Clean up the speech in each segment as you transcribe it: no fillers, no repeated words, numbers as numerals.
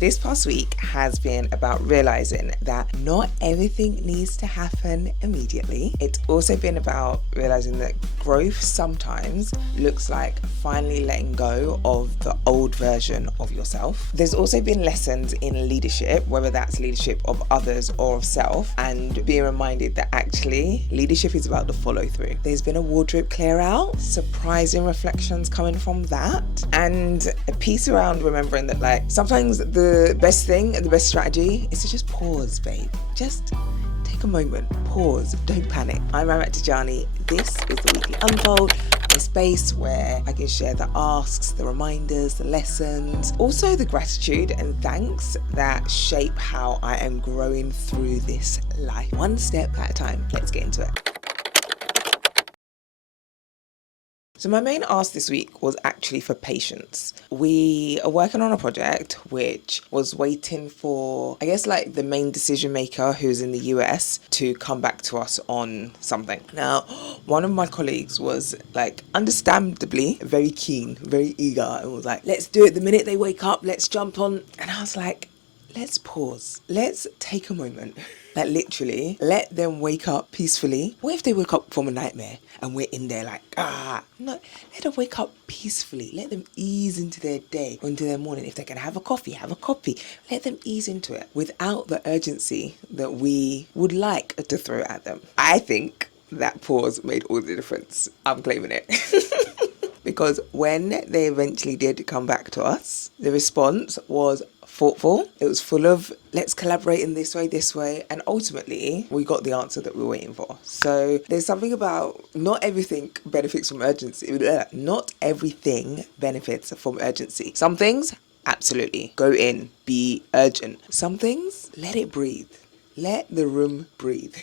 This past week has been about realizing that not everything needs to happen immediately. It's also been about realizing that growth sometimes looks like finally letting go of the old version of yourself. There's also been lessons in leadership, whether that's leadership of others or of self, and being reminded that actually leadership is about the follow through. There's been a wardrobe clear out, surprising reflections coming from that, and a piece around remembering that like sometimes the best thing and the best strategy is to just pause, babe. Just take a moment, pause, don't panic. I'm Ramat Tijani. This is the Weekly Unfold, a space where I can share the asks, the reminders, the lessons, also the gratitude and thanks that shape how I am growing through this life. One step at a time. Let's get into it. So my main ask this week was actually for patience. We are working on a project which was waiting for, I guess, like the main decision maker who's in the US to come back to us on something. Now, one of my colleagues was like understandably very keen, very eager, and was like, let's do it the minute they wake up, let's jump on. And I was like, let's pause. Let's take a moment. Like literally, let them wake up peacefully. What if they wake up from a nightmare and we're in there like, no, let them wake up peacefully. Let them ease into their day or into their morning. If they can have a coffee, have a coffee. Let them ease into it without the urgency that we would like to throw at them. I think that pause made all the difference. I'm claiming it. Because when they eventually did come back to us, the response was thoughtful. It was full of, let's collaborate in this way. And ultimately, we got the answer that we were waiting for. So there's something about not everything benefits from urgency. Not everything benefits from urgency. Some things, absolutely. Go in, be urgent. Some things, let it breathe. Let the room breathe.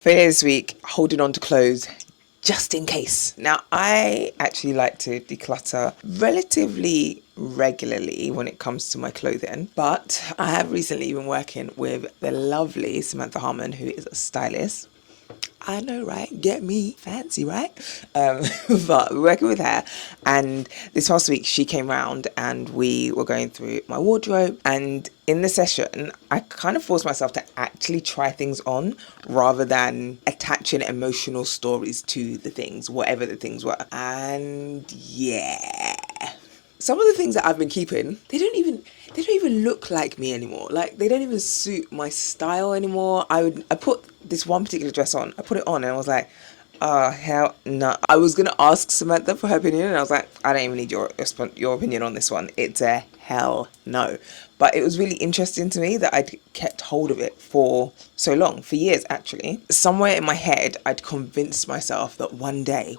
For this week, holding on to clothes just in case. Now, I actually like to declutter relatively regularly when it comes to my clothing, but I have recently been working with the lovely Samantha Harmon, who is a stylist. I know, right? Get me fancy, right? But we're working with her, and this past week she came round and we were going through my wardrobe, and in the session I kind of forced myself to actually try things on rather than attaching emotional stories to the things, whatever the things were. And yeah, some of the things that I've been keeping, they don't even look like me anymore. Like, they don't even suit my style anymore. I put this one particular dress on. I put it on and I was like, oh, hell no. I was going to ask Samantha for her opinion and I was like, I don't even need your opinion on this one. It's a hell no. But it was really interesting to me that I'd kept hold of it for so long, for years actually. Somewhere in my head, I'd convinced myself that one day,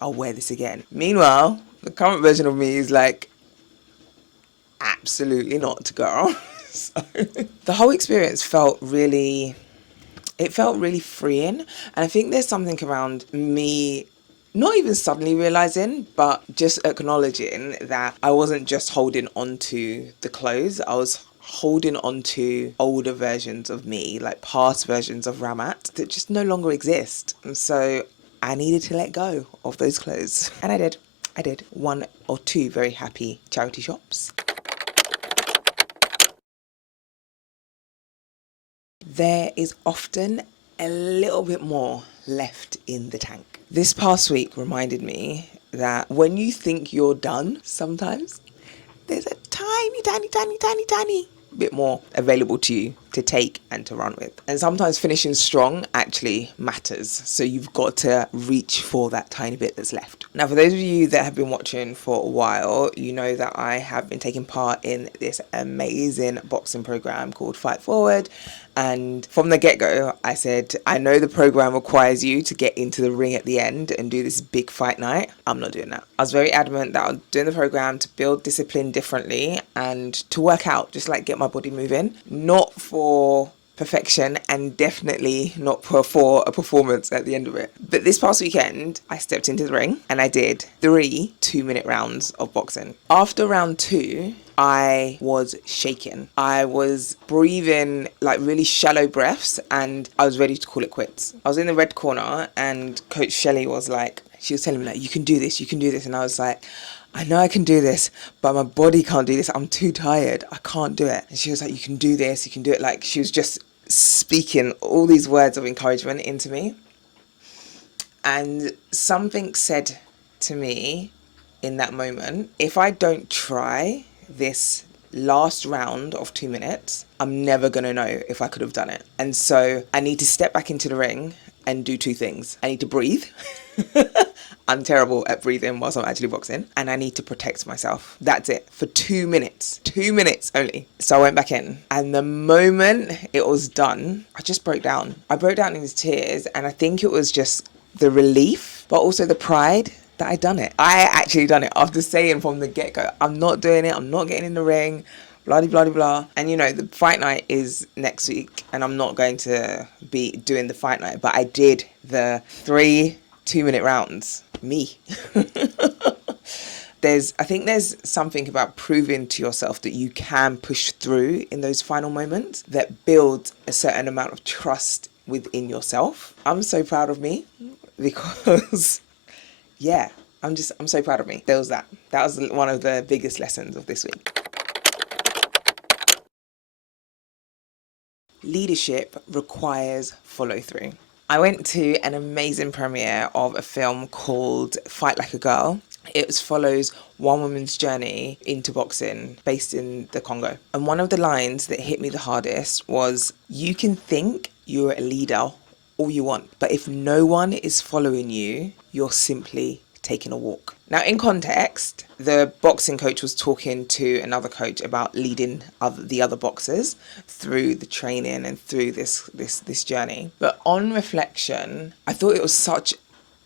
I'll wear this again. Meanwhile, the current version of me is like, absolutely not, girl. So the whole experience felt really freeing. And I think there's something around me not even suddenly realizing, but just acknowledging that I wasn't just holding on to the clothes. I was holding on to older versions of me, like past versions of Ramat that just no longer exist. And so I needed to let go of those clothes. And I did. One or two very happy charity shops. There is often a little bit more left in the tank. This past week reminded me that when you think you're done, sometimes there's a tiny bit more available to you to take and to run with. And sometimes finishing strong actually matters. So you've got to reach for that tiny bit that's left. Now, for those of you that have been watching for a while, you know that I have been taking part in this amazing boxing program called Fight Forward. And from the get-go, I said, I know the program requires you to get into the ring at the end and do this big fight night. I'm not doing that. I was very adamant that I'm doing the program to build discipline differently and to work out, just like get my body moving, not for perfection and definitely not for a performance at the end of it. But this past weekend, I stepped into the ring and I did 3 2-minute rounds of boxing. After round 2, I was shaking. I was breathing like really shallow breaths and I was ready to call it quits. I was in the red corner and Coach Shelley was like, she was telling me like, you can do this. And I was like, I know I can do this, but my body can't do this. I'm too tired. I can't do it. And she was like, you can do this. You can do it. Like, she was just speaking all these words of encouragement into me. And something said to me in that moment, if I don't try this last round of 2 minutes, I'm never going to know if I could have done it. And so I need to step back into the ring and do two things. I need to breathe. I'm terrible at breathing whilst I'm actually boxing. And I need to protect myself. That's it. For 2 minutes. 2 minutes only. So I went back in. And the moment it was done, I just broke down. I broke down in tears. And I think it was just the relief, but also the pride that I done it. I actually done it after saying from the get-go, I'm not doing it. I'm not getting in the ring. Blah, blah, blah, blah. And you know, the fight night is next week and I'm not going to be doing the fight night, but I did the 3 2-minute rounds. Me. I think there's something about proving to yourself that you can push through in those final moments that builds a certain amount of trust within yourself. I'm so proud of me because yeah, I'm so proud of me. That was one of the biggest lessons of this week. Leadership requires follow through. I went to an amazing premiere of a film called Fight Like a Girl. It follows one woman's journey into boxing based in the Congo. And one of the lines that hit me the hardest was, you can think you're a leader all you want, but if no one is following you, you're simply taking a walk. Now, in context, the boxing coach was talking to another coach about leading the other boxers through the training and through this journey. But on reflection, I thought it was such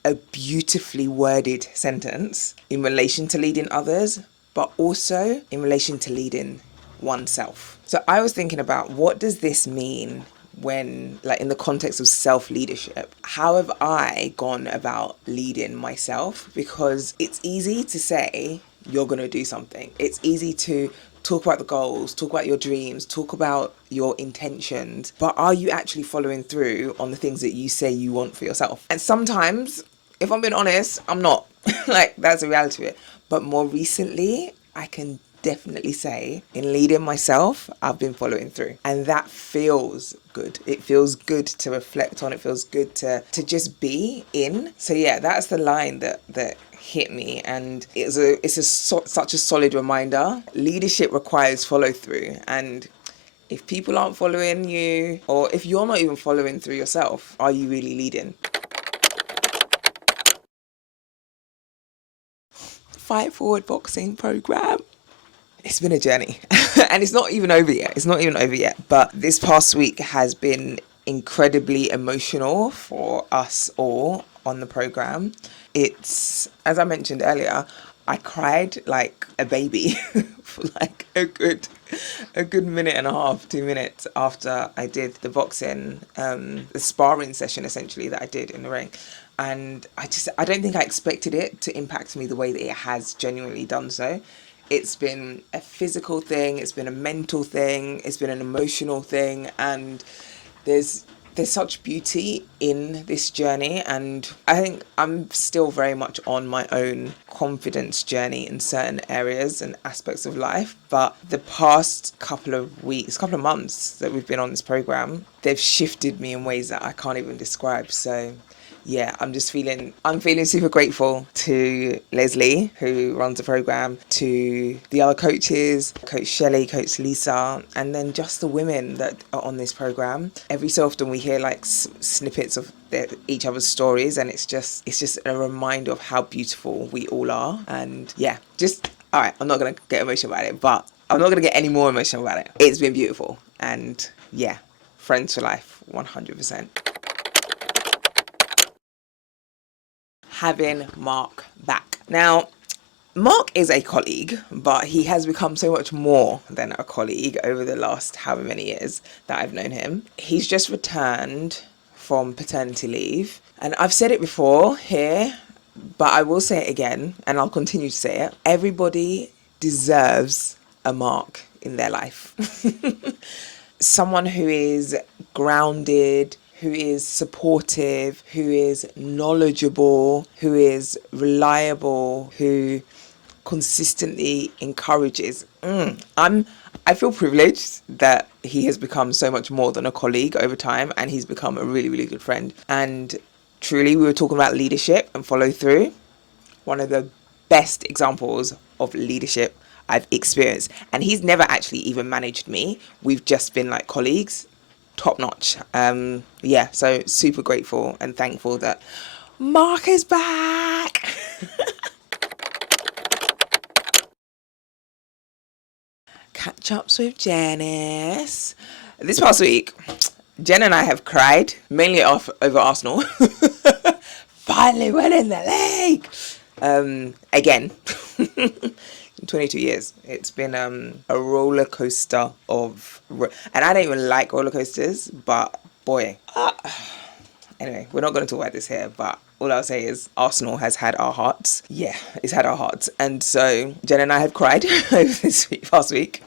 a beautifully worded sentence in relation to leading others, but also in relation to leading oneself. So I was thinking about, what does this mean when, like, in the context of self-leadership? How have I gone about leading myself? Because it's easy to say you're going to do something. It's easy to talk about the goals, talk about your dreams, talk about your intentions, but are you actually following through on the things that you say you want for yourself? And sometimes, if I'm being honest, I'm not. Like, that's the reality of it. But more recently, I can definitely say in leading myself, I've been following through. And that feels good. It feels good to reflect on. It feels good to just be in. So yeah, that's the line that hit me, and such a solid reminder. Leadership requires follow through, and if people aren't following you, or if you're not even following through yourself, are you really leading? Fight Forward boxing program. It's been a journey and it's not even over yet. But this past week has been incredibly emotional for us all on the program. It's, as I mentioned earlier, I cried like a baby for like a good minute and a half, 2 minutes after I did the boxing, the sparring session essentially that I did in the ring. And I don't think I expected it to impact me the way that it has genuinely done so. It's been a physical thing, it's been a mental thing, it's been an emotional thing, and there's such beauty in this journey, and I think I'm still very much on my own confidence journey in certain areas and aspects of life. But the past couple of months that we've been on this program, they've shifted me in ways that I can't even describe. So yeah, I'm feeling super grateful to Leslie, who runs the program, to the other coaches, Coach Shelley, Coach Lisa, and then just the women that are on this program. Every so often we hear like snippets of each other's stories, and it's just a reminder of how beautiful we all are. And yeah, all right, I'm not going to get emotional about it, but I'm not going to get any more emotional about it. It's been beautiful. And yeah, friends for life, 100%. Having Mark back. Now, Mark is a colleague, but he has become so much more than a colleague over the last however many years that I've known him. He's just returned from paternity leave. And I've said it before here, but I will say it again, and I'll continue to say it. Everybody deserves a Mark in their life. Someone who is grounded, who is supportive, who is knowledgeable, who is reliable, who consistently encourages. I feel privileged that he has become so much more than a colleague over time, and he's become a really, really good friend. And truly, we were talking about leadership and follow through. One of the best examples of leadership I've experienced. And he's never actually even managed me. We've just been like colleagues, top notch. Yeah, so super grateful and thankful that Mark is back. Catch ups with Janice. This past week, Jen and I have cried, mainly over Arsenal. Finally winning the league. Again. 22 years. It's been a roller coaster and I don't even like roller coasters, but boy. Anyway, we're not going to talk about this here, but all I'll say is Arsenal has had our hearts. Yeah, it's had our hearts. And so Jen and I have cried over this past week.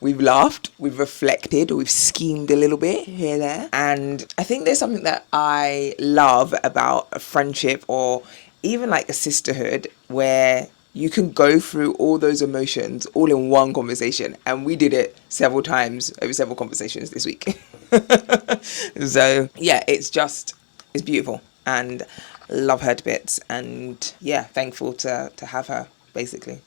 We've laughed, we've reflected, we've schemed a little bit here, there. And I think there's something that I love about a friendship or even like a sisterhood where you can go through all those emotions all in one conversation. And we did it several times over several conversations this week. So yeah, it's beautiful and love her to bits. And yeah, thankful to have her basically.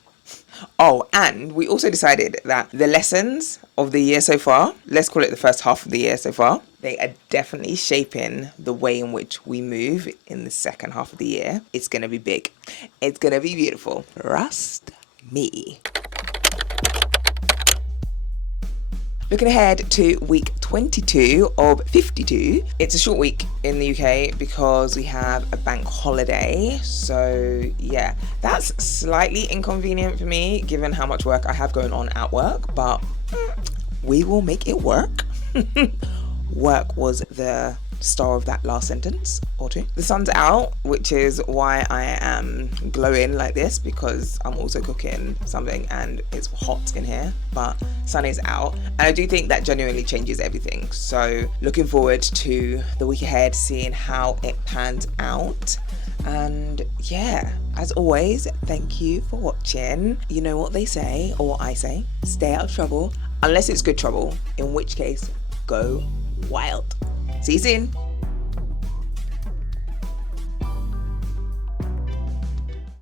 Oh, and we also decided that the lessons of the year so far, let's call it the first half of the year so far, they are definitely shaping the way in which we move in the second half of the year. It's going to be big. It's going to be beautiful. Trust me. Looking ahead to week 22 of 52. It's a short week in the UK because we have a bank holiday. So yeah, that's slightly inconvenient for me given how much work I have going on at work, but we will make it work. Work was the star of that last sentence or two. The sun's out, which is why I am glowing like this, because I'm also cooking something and it's hot in here, but sun is out. And I do think that genuinely changes everything. So looking forward to the week ahead, seeing how it pans out. And yeah, as always, thank you for watching. You know what they say, or what I say, stay out of trouble, unless it's good trouble, in which case, go wild. See you soon.